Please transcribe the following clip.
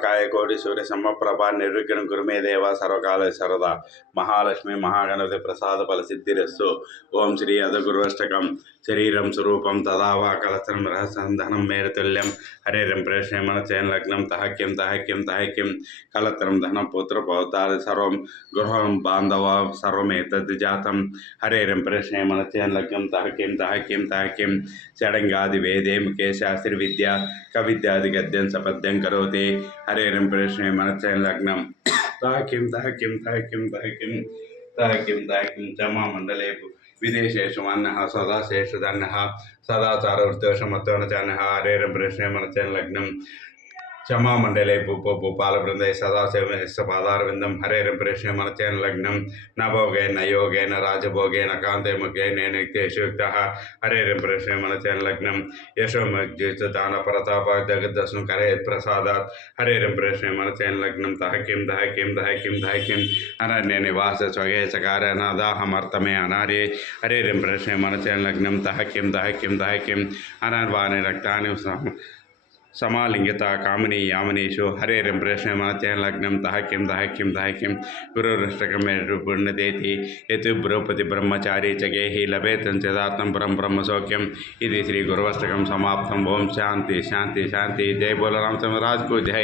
वक्रतुंडमहाकाय कोटिसूर्यसमप्रभा निर्विघ्नं कुरु मे देव सर्वकाले सर्वदा महालक्ष्मी महागणपति प्रसाद फलसिद्धिरस्तु। ओं श्री अदगुरुष्टकं शरीरं स्वरूपं तदा वा कलत्रं रहस्यं धनं मेरुतुल्यं हरेरं प्रेषणे मनचयन लग्नं तः किं कलत्रं धनं पुत्र पौत्रादि सर्वं गृहं बान्धव सर्वमेतद् जातं हरेरं प्रेषणे मनचयन लग्नं तः किं षडङ्गादि वेदे मुखे शास्त्रीविद्या कविद्यादि गद्यं सपद्यं करोति हरेरं प्रेषणे मनचयन लग्नं तः किं जमा मंडले विदेशेषु अन्नः सदा शेषु धन्यः सदाचार वृत्तोषमत्वनचनः हरेरं प्रेषणे मनचयन लग्नं क्षमा मंडले भूपालवृंदे सदाशिवपादारविंदम हरेरं प्रेषणे मनचयन लग्नं न भोगेन न योगेन राजभोगेन कांते मुखेन नित्ययुक्तः हरेरं प्रेषणे मनचयन लग्नं यशोमग्जिदान प्रताप जगद्दस्नु करेत् प्रसादात् हरेरं प्रेषणे मनचयन लग्नं तः किं अरण्य निवास स्वगे चकार अनादाहमर्तमे अनार्ये हरेरं प्रेषणे मनचयन लग्नं तः किं अनर्वाणि रक्तानि समालिंगिता कामिनी यामिनीषु हरेरं प्रेषणे मनचयन लग्नं तः किं गुरुरष्टकमेरुपुण्यदेति यतु बृहपति ब्रह्मचारी च गेहि लभेतं चदात्मं परं ब्रह्मसौख्यम् इति श्री गुरुवष्टकं समाप्तम्। ओम शांति शांति शांति। जय बोलो रामचंद्र राज को जय।